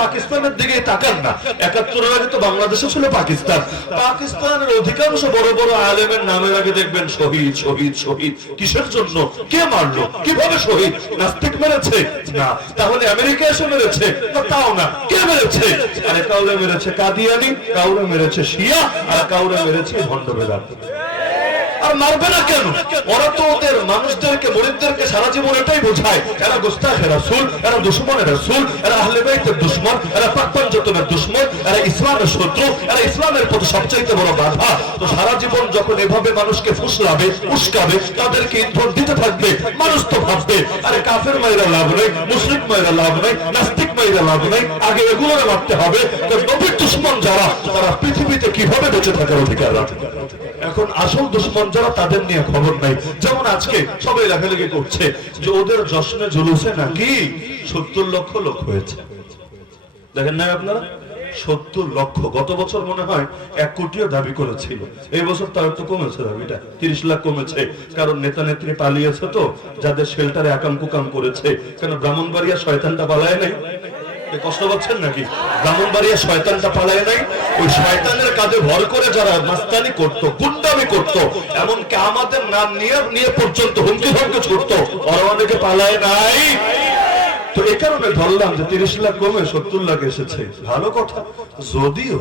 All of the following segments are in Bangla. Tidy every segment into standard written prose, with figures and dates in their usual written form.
পাকিস্তানের দিকে তাকান না, 71-এর আগে তো বাংলাদেশে ছিল পাকিস্তান। পাকিস্তানের অধিকাংশ বড় বড় আলেমের নামের আগে দেখবেন শহীদ শহীদ শহীদ। কিসের জন্য? কে মারলো? কিভাবে শহীদ? নাস্তিক মেরেছে? না। তাহলে আমেরিকা এসে মেরেছে? না, তাও না। কে মেরেছে? আরে কাউরে মেরেছে কাদিয়ানি, কাউরে মেরেছে শিয়া, আর কাউরে মেরেছে ভণ্ড বেদাতি। আর মারবে না কেন? ওরা তো ওদের মানুষদেরকে, মুরিদদেরকে সারা জীবন এটাই বোঝায়, এরা গোস্তাখে রাসূল, এরা দুশমনের রাসূল, এরা আহলে বাইতের দুশমন, এরা পাক পাঞ্জাতনের দুশমন, এরা ইসলামের শত্রু, এরা ইসলামের প্রতি সবচাইতে বড় বাধা। তো সারা জীবন যখন এভাবে মানুষকে ফুসলাবে, উস্কাবে, তাদেরকে ইন্ধন দিতে থাকবে, মানুষ তো ভাববে আরে কাফের মাইরা লাভ নেই, মুশরিক মাইরা লাভ নেই, নাস্তিক মাইরা লাভ নেই, আগে এগুলোরে মারতে হবে। নবীর দুশমন যারা, তারা পৃথিবীতে কিভাবে বেঁচে থাকার অধিকার রাখে। এখন আসল দুশমন যারা, তাদের নিয়ে খবর নাই। যেমন আজকে সবাই লেখালেখি করছে যে ওদের জশ্নে জুলুসে নাকি 70 লক্ষ লোক হয়েছে। দেখেন না আপনারা, 70 লক্ষ। গত বছর মনে হয় 1 কোটিও দাবি করেছিল। এই বছর তার একটু কমেছে দাবিটা, 30 লাখ কমেছে। কারণ নেতা নেত্রী পালিয়েছে, তো যাদের শেল্টারে আকাম কুকাম করেছে। কেন ব্রাহ্মণবাড়িয়া শয়তানটা পালায় নাই? কষ্ট পাচ্ছেন নাকি? ব্রাহ্মণবাড়িয়া শয়তানটা পালায় নাই? ওই শয়তানের কাঁধে ভর করে যারা মাস্তানি করতো, গুন্ডামি করতো, এমনকি আমাদের নাম নিয়ে পর্যন্ত হুমকি ধমকি ছুটতো, ওরা অনেকে পালায় নাই। তো এই কারণে ধরলাম যে 30 লাখ কমে 70 লাখ এসেছে, ভালো কথা। যদিও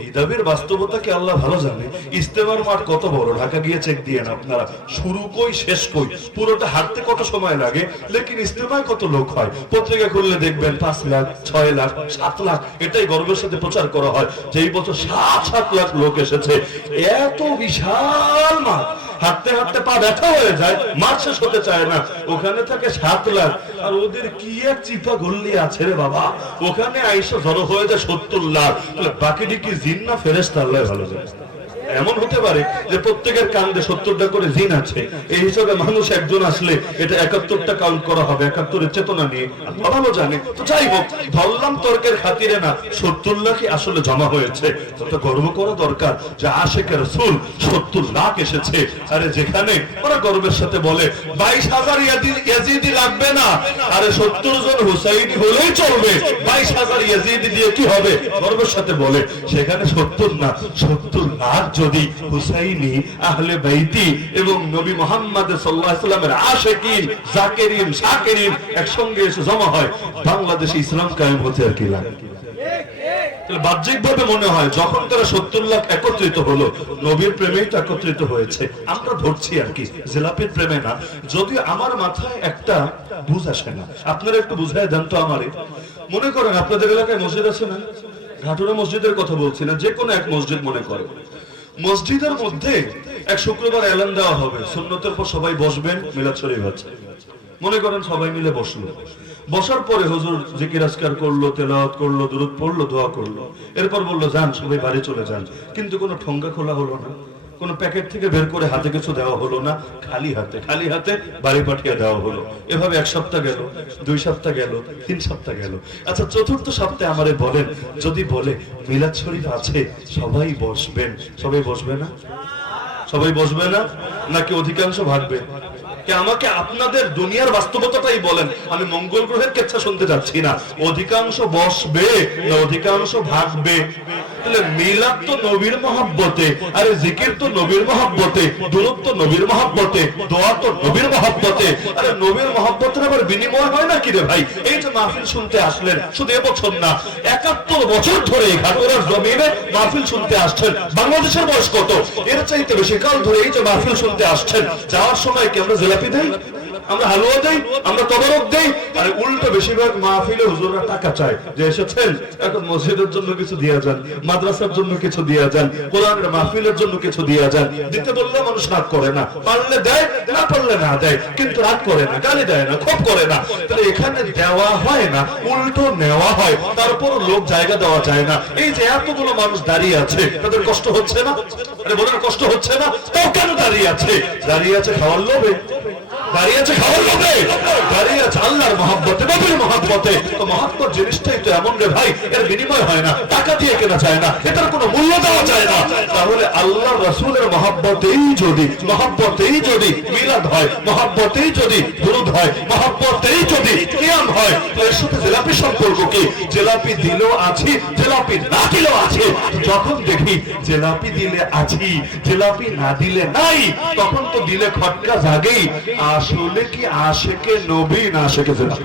এই দাবির বাস্তবতাকে আল্লাহ ভালো জানে। ইস্তেমার মাঠ কত বড়, ঢাকা গিয়ে চেক দিয়েন আপনারা, শুরু কই শেষ কই, পুরোটা হাঁটতে কত সময় লাগে। লেকিন ইস্তেমায় কত লোক হয়, পত্রিকা খুললে দেখবেন 5 লাখ, 6 লাখ, 7 লাখ। এটাই গর্বের সাথে প্রচার করা হয় যে এই বছর 7 লাখ লোক এসেছে। এত বিশাল মাঠ, হাঁটতে হাঁটতে পা ব্যথা হয়ে যায়, মাঠ শেষ হতে চায় না। ওখানে থাকে 7 লাখ, আর ওদের কি এক চিপা গল্লি আছে রে বাবা। ওখানে আইসা জড়ো হয়ে যায় 70 লাখ। বাকিটি কি জিন না ফেরেশতা, আল্লাহ ভালো জানে। এমন হতে পারে যে প্রত্যেকের কান্দে 70টা করে জিন আছে। এই হিসাবে মানুষ একজন আসলে এটা 71টা কাউন্ট করা হবে, 71-এর চেতনা নিয়ে, আল্লাহ ভালো জানে। তো যাই হোক, ধরলাম তর্কের খাতিরে না 70 লাখই আসলে জমা হয়েছে। তো গর্ব করা দরকার যে আশিকের রাসূল 70 লাখ এসেছে। আরে যেখানে ওরা গর্বের সাথে বলে 22,000 ইয়াজিদি লাগবে না, আরে 70 জন হুসাইনি হলেই চলবে, 22,000 ইয়াজিদি দিয়ে কি হবে, গর্বের সাথে বলে। সেখানে 70 না, 70 লাখ যদি হুসাইনি, আহলে বাইতি এবং নবী মুহাম্মদ সাল্লাল্লাহু আলাইহি ওয়াসাল্লামের আশিকিন, জাকিরিন, শাকিরিন একসঙ্গে এসে জমা হয়, বাংলাদেশে ইসলাম কায়েম হতে আর কি লাগে? বাহ্যিকভাবে মনে হয় যখন তারা 70 লাখ একত্রিত হলো, নবীর প্রেমেই তো একত্রিত হয়েছে। আমরা ধরছি আর কি, জিলাপির প্রেমে না। যদিও আমার মাথায় একটা বুঝ আসে না, আপনারা একটু বুঝায় দেন তো আমারে। মনে করেন আপনাদের এলাকায় মসজিদ আছে না? ঘাটুরা মসজিদের কথা বলছি না, যে কোনো এক মসজিদ মনে করে। মসজিদের মধ্যে এক শুক্রবার এলান দেওয়া হবে, সুন্নতের পর সবাই বসবেন, মিলাদ শরীফ আছে। মনে করেন সবাই মিলে বসলো, বসার পরে হুজুর জিকির আজকার করলো, তেলাওয়াত করলো, দুরূদ পড়লো, দোয়া করলো। এরপর বললো যান সবাই বাড়ি চলে যান। কিন্তু কোনো ঠোঙ্গা খোলা হলো না, কোন প্যাকেট থেকে বের করে হাতে কিছু দেওয়া হলো না, খালি হাতে বাড়ি পাঠিয়ে দেওয়া হলো। এভাবে 1 সপ্তাহ গেল, 2 সপ্তাহ গেল, 3 সপ্তাহ গেল। আচ্ছা, চতুর্থ সপ্তাহে আমারে বলেন, যদি বলে মিলাদ শরীফ আছে, সবাই বসবেন, সবাই বসবে না? সবাই বসবে না, নাকি অধিকাংশ ভাগবে? আমাকে আপনাদের দুনিয়ার বাস্তবতাটাই বলেন, আমি মঙ্গল গ্রহের কেচ্ছা শুনতে যাচ্ছি না। অধিকাংশ বসবে না অধিকাংশ ভাগবে? তাহলে মিলাদ তো নবীর মহব্বতে, আরে জিকির তো নবীর মহব্বতে, দুরূদ তো নবীর মহব্বতে, দোয়া তো নবীর মহব্বতে। আরে নবীর মহব্বতের আবার বিনিময় হয় না কি রে ভাই? এই যে মাহফিল শুনতে আসলেন, শুধু এবছর না, 71 বছর ধরে ঘাটুরার জমিনে মাহফিল শুনতে আসছেন। বাংলাদেশের বয়স কত? এর চাইতে বেশি কাল ধরে এই যে মাহফিল শুনতে আসছেন। যাওয়ার সময় কি আমরা জিলাপি দেই, আমরা হালুয়া দেই, আমরা তদারক দেই? আর উল্টো বেশিরভাগ মাহফিলে হুজুররা টাকা চায় যে এসেছেন, এখন মসজিদের জন্য কিছু দিয়ে যান, মাদ্রাসার জন্য কিছু দিয়ে যান, কোরআনের মাহফিলের জন্য কিছু দিয়ে যান। দিতে বললে মানুষ রাগ করে না, পারলে দেয়, না পারলে না দেয়, কিন্তু রাগ করে না, গালি দেয় না, ক্ষোভ করে না। তাহলে এখানে দেওয়া হয় না, উল্টো নেওয়া হয়, তারপর লোক জায়গা দেওয়া যায় না। এই যে এতগুলো মানুষ দাঁড়িয়ে আছে, তাদের কষ্ট হচ্ছে না? আরে বলেন কষ্ট হচ্ছে না? তাও কেন দাঁড়িয়ে আছে? দাঁড়িয়ে আছে খাওয়ার লোভে। দাঁড়িয়ে আছে খাওয়ার লোভে, দাঁড়িয়ে আছে আল্লাহর মহব্বতে, নবীর মহব্বতে। তো মহব্বত জিনিসটাই তো এমন রে ভাই, এর বিনিময় হয় না, টাকা দিয়ে কেনা যায় না, এটার কোনো মূল্য দেওয়া যায় না। তাহলে আল্লাহ রাসূলের মহব্বতেই যদি মিলাদ হয়, মহব্বতেই যদি দুরূদ হয়, মহব্বতেই যদি কিয়াম হয়, তো এর সাথে জিলাপি সম্পর্ক কি? জিলাপি দিলেও আছি, জিলাপি না দিলেও আছে। যখন দেখি জিলাপি দিলে আছি, জিলাপি না দিলে নাই, তখন তো দিলে খটকা জাগেই। আসলে কি আশেকে নবী না আশেকে জিলাপি?